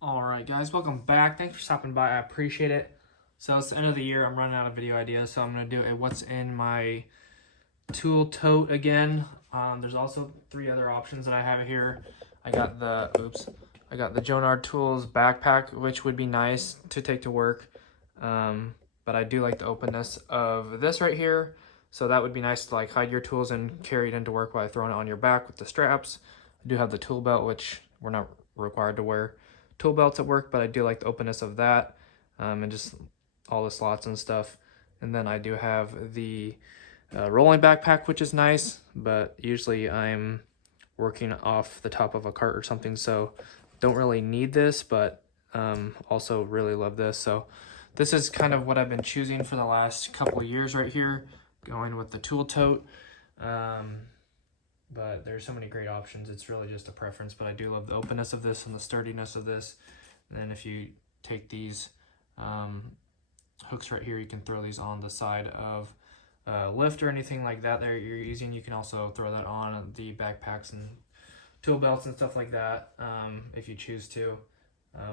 Alright guys, welcome back. Thanks for stopping by. I appreciate it. So it's the end of the year. I'm running out of video ideas, so I'm going to do a what's in my tool tote again. There's also 3 other options that I have here. I got the Jonard Tools backpack, which would be nice to take to work. But I do like the openness of this right here. So that would be nice to like hide your tools and carry it into work by throwing it on your back with the straps. I do have the tool belt, which we're not required to wear tool belts at work, but I do like the openness of that, and just all the slots and stuff. And then I do have the rolling backpack, which is nice, but usually I'm working off the top of a cart or something, so don't really need this, but also really love this. So this is kind of what I've been choosing for the last couple of years right here, going with the tool tote. But there's so many great options. It's really just a preference, but I do love the openness of this and the sturdiness of this. And then if you take these hooks right here, you can throw these on the side of lift or anything like that that you're using. You can also throw that on the backpacks and tool belts and stuff like that if you choose to.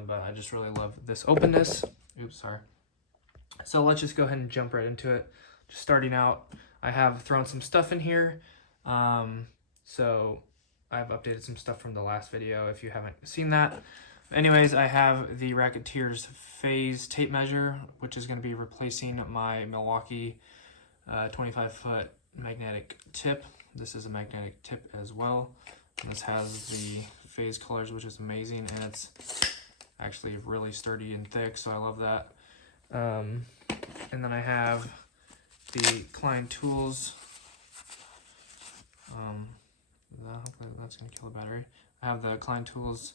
But I just really love this openness. Oops, sorry. So let's just go ahead and jump right into it. Just starting out, I have thrown some stuff in here. So I've updated some stuff from the last video if you haven't seen that. Anyways, I have the Racketeer's phase tape measure, which is going to be replacing my Milwaukee 25-foot magnetic tip. This is a magnetic tip as well. And this has the phase colors, which is amazing, and it's actually really sturdy and thick, so I love that. And then I have the Klein Tools. Hopefully that's going to kill the battery. I have the Klein Tools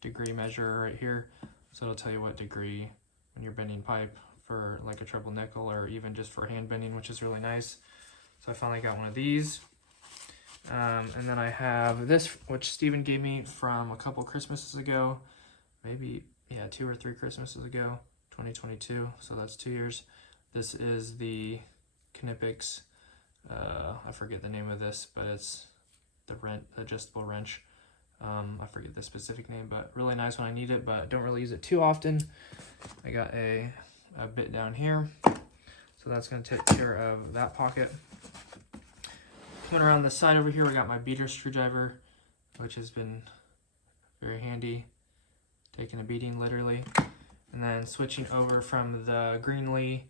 degree measure right here, so it'll tell you what degree when you're bending pipe for like a treble nickel or even just for hand bending, which is really nice. So I finally got one of these. And then I have this, which Steven gave me from a couple Christmases ago, maybe, yeah, 2 or 3 Christmases ago, 2022, so that's 2 years. This is the Knipex, I forget the name of this, but it's the adjustable wrench. I forget the specific name, but really nice when I need it, but don't really use it too often. I got a bit down here, so that's going to take care of that pocket. Coming around the side over here, we got my beater screwdriver, which has been very handy, taking a beating literally. And then switching over from the Greenlee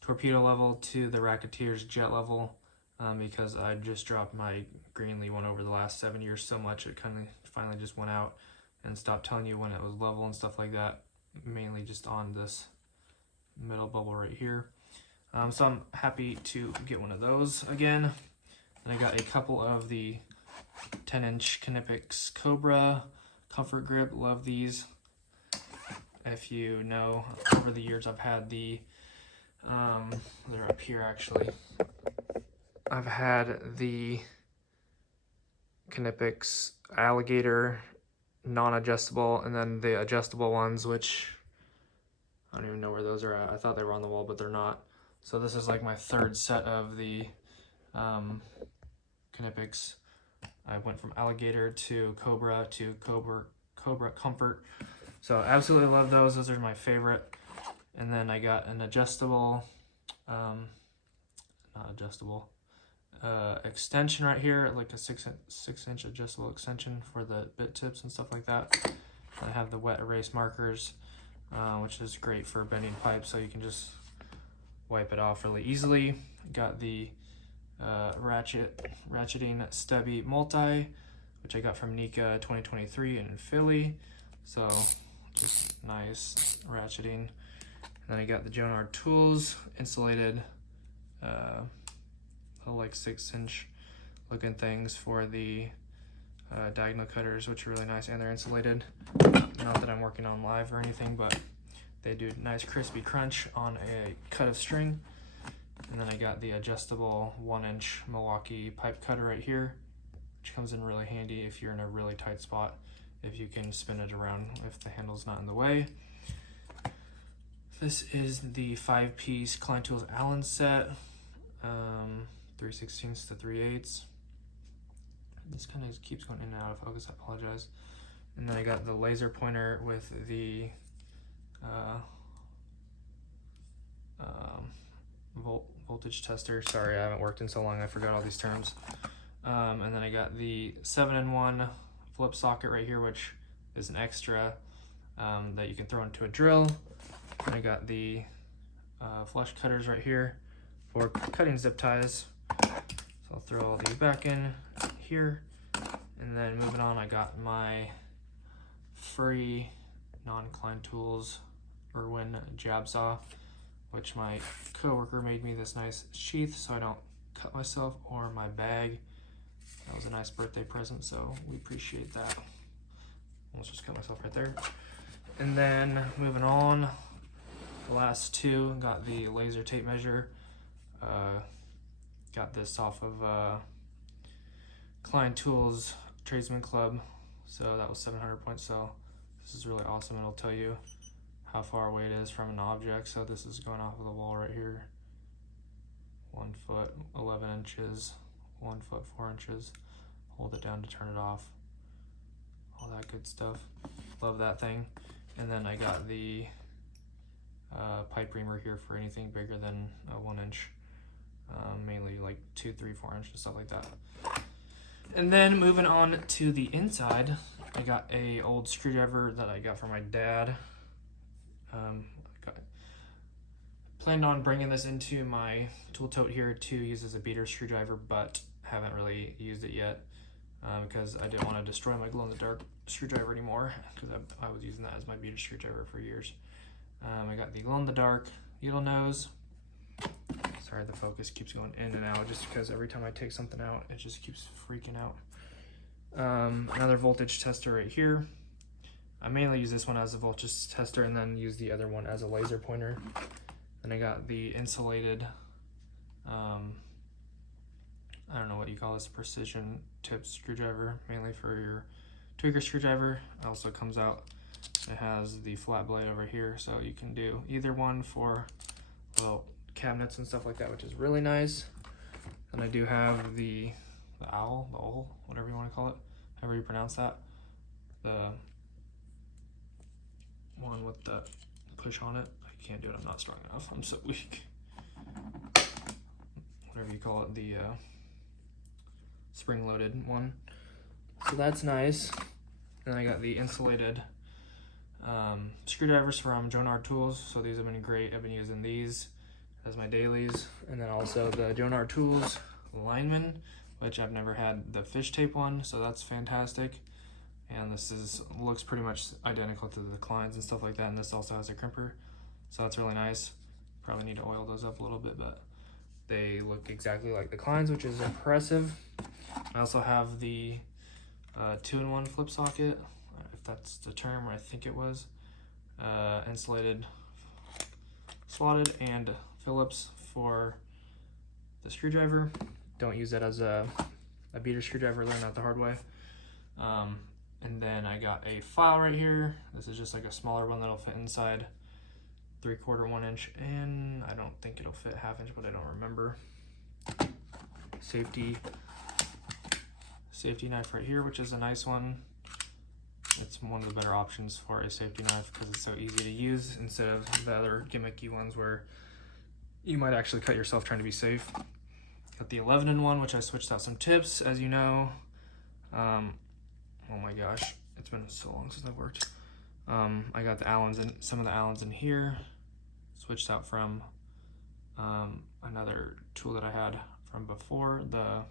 torpedo level to the Racketeer's jet level, because I just dropped my Greenlee one over the last 7 years so much it kind of finally just went out and stopped telling you when it was level and stuff like that, mainly just on this middle bubble right here. So I'm happy to get one of those again. And I got a couple of the 10-inch Knipex Cobra Comfort Grip. Love these. If you know, over the years I've had the, they're up here actually. I've had the Knipex Alligator non-adjustable, and then the adjustable ones, which I don't even know where those are at. I thought they were on the wall, but they're not. So this is like my 3rd set of the Knipex. I went from Alligator to Cobra Comfort. So absolutely love those. Those are my favorite. And then I got an adjustable, not adjustable, extension right here, like a 6-inch adjustable extension for the bit tips and stuff like that. And I have the wet erase markers, which is great for bending pipe, so you can just wipe it off really easily. Got the ratcheting stubby multi, which I got from Nika 2023 in Philly, so just nice ratcheting. And then I got the Jonard Tools insulated little like 6-inch looking things for the diagonal cutters, which are really nice, and they're insulated. Not that I'm working on live or anything, but they do nice crispy crunch on a cut of string. And then I got the adjustable 1-inch Milwaukee pipe cutter right here, which comes in really handy if you're in a really tight spot, if you can spin it around if the handle's not in the way. This is the 5-piece Klein Tools Allen set, 3/16 to 3/8. This kind of keeps going in and out of focus, I apologize. And then I got the laser pointer with the voltage tester. Sorry, I haven't worked in so long, I forgot all these terms. And then I got the 7-in-1 flip socket right here, which is an extra that you can throw into a drill. And I got the flush cutters right here for cutting zip ties. So I'll throw all these back in here. And then moving on, I got my free non-Klein Tools Irwin jab saw, which my coworker made me this nice sheath so I don't cut myself or my bag. That was a nice birthday present, so we appreciate that. Let's just cut myself right there. And then moving on, the last two, got the laser tape measure. Got this off of Klein Tools Tradesman Club, so that was 700 points. So this is really awesome. It'll tell you how far away it is from an object. So this is going off of the wall right here. 1 foot 11 inches, 1 foot 4 inches. Hold it down to turn it off. All that good stuff. Love that thing. And then I got the pipe reamer here for anything bigger than 1 inch. Mainly like 2, 3, 4 inch and stuff like that. And then moving on to the inside, I got a old screwdriver that I got from my dad. Planned on bringing this into my tool tote here to use as a beater screwdriver, but haven't really used it yet because I didn't want to destroy my glow-in-the-dark screwdriver anymore because I was using that as my beater screwdriver for years. I got the glow-in-the-dark needle nose. Sorry, the focus keeps going in and out just because every time I take something out, it just keeps freaking out. Another voltage tester right here. I mainly use this one as a voltage tester and then use the other one as a laser pointer. Then I got the insulated, I don't know what you call this, precision tip screwdriver, mainly for your tweaker screwdriver. It also comes out, it has the flat blade over here, so you can do either one for little cabinets and stuff like that, which is really nice. And I do have the owl, whatever you want to call it, however you pronounce that. The one with the push on it. I can't do it, I'm not strong enough, I'm so weak. Whatever you call it, the spring-loaded one. So that's nice. Then I got the insulated screwdrivers from Jonard Tools. So these have been great. I've been using these as my dailies. And then also the Jonard Tools lineman, which I've never had the fish tape one, so that's fantastic. And this looks pretty much identical to the Kleins and stuff like that. And this also has a crimper, so that's really nice. Probably need to oil those up a little bit, but they look exactly like the Kleins, which is impressive. I also have the 2-in-1 flip socket, if that's the term, I think it was. Insulated, slotted, and Phillips for the screwdriver. Don't use that as a beater screwdriver, learn that the hard way. And then I got a file right here. This is just like a smaller one that'll fit inside 3/4 1 inch, and I don't think it'll fit 1/2 inch, but I don't remember. Safety knife right here, which is a nice one. It's one of the better options for a safety knife because it's so easy to use instead of the other gimmicky ones where you might actually cut yourself trying to be safe. Got the 11-in-1, which I switched out some tips, as you know. Oh my gosh, it's been so long since I've worked. I got the Allens in, some of the Allens in here, switched out from another tool that I had from before, the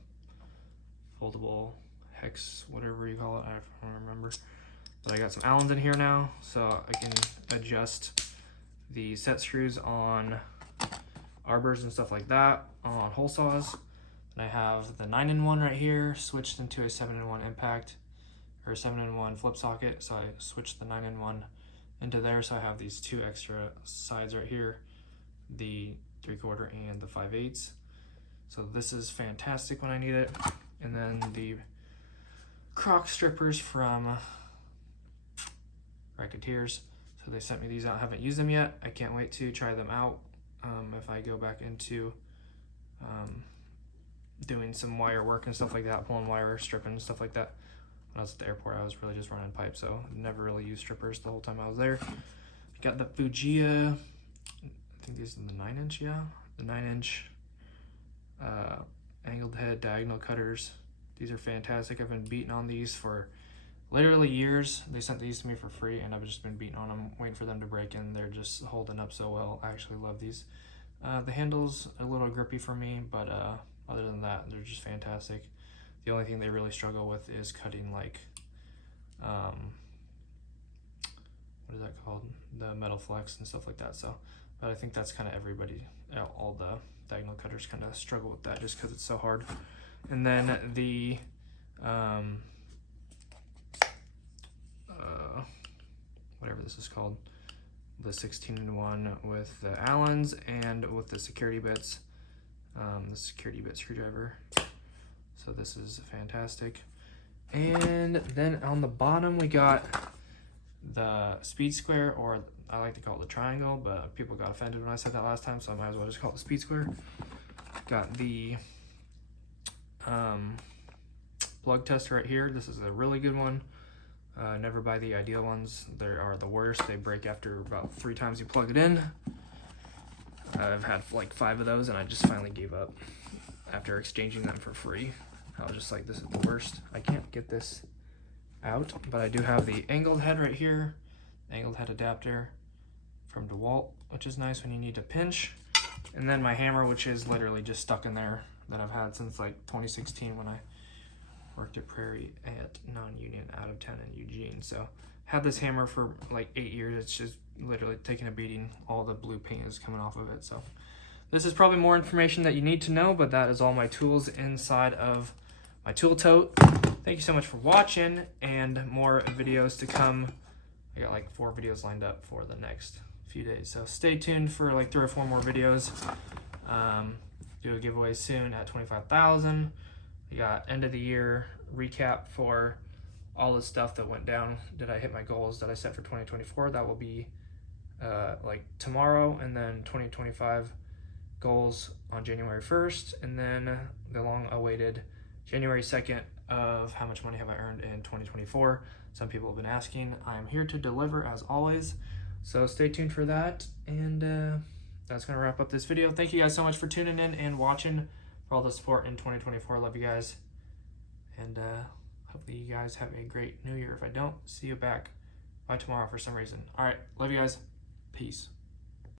foldable hex, whatever you call it, I don't remember. But I got some Allens in here now, so I can adjust the set screws on arbors and stuff like that on hole saws. And I have the 9-in-1 right here, switched into a 7-in-1 impact, or 7-in-1 flip socket, so I switched the 9-in-1 into there, so I have these two extra sides right here, the 3/4 and the 5/8. So this is fantastic when I need it. And then the crock strippers from Racketeers. So they sent me these out, I haven't used them yet. I can't wait to try them out if I go back into doing some wire work and stuff like that, pulling wire, stripping and stuff like that. when I was at the airport, I was really just running pipe, so never really used strippers the whole time I was there. Got the Fujiya, I think these are the 9-inch, yeah, the 9-inch angled head diagonal cutters. These are fantastic. I've been beating on these for literally years. They sent these to me for free, and I've just been beating on them, waiting for them to break in. They're just holding up so well. I actually love these. The handle's a little grippy for me, but other than that, they're just fantastic. The only thing they really struggle with is cutting, like, what is that called? The metal flex and stuff like that. So, but I think that's kind of everybody, all the diagonal cutters kind of struggle with that just because it's so hard. And then the whatever this is called, the 16-in-1 with the Allens and with the security bits, the security bit screwdriver. So this is fantastic. And then on the bottom we got the speed square, or I like to call it the triangle, but people got offended when I said that last time, so I might as well just call it the speed square. Got the plug tester right here. This is a really good one. Never buy the ideal ones. They are the worst. They break after about 3 times you plug it in. I've had like 5 of those, and I just finally gave up after exchanging them for free. I was just like, this is the worst. I can't get this out, but I do have the angled head right here, angled head adapter from DeWalt, which is nice when you need to pinch. And then my hammer, which is literally just stuck in there, that I've had since like 2016 when I worked at Prairie at non-union out of town in Eugene. So had this hammer for like 8 years. It's just literally taking a beating. All the blue paint is coming off of it. So this is probably more information that you need to know, but that is all my tools inside of my tool tote. Thank you so much for watching, and more videos to come. I got like 4 videos lined up for the next few days, so stay tuned for like 3 or 4 more videos. Do a giveaway soon at 25,000. We got end of the year recap for all the stuff that went down. Did I hit my goals that I set for 2024? That will be like tomorrow, and then 2025 goals on January 1st, and then the long awaited January 2nd of how much money have I earned in 2024. Some people have been asking. I am here to deliver as always, so stay tuned for that. And that's gonna wrap up this video. Thank you guys so much for tuning in and watching, for all the support in 2024. Love you guys, and hopefully you guys have a great new year. If I don't see you back by tomorrow for some reason. All right, love you guys. Peace.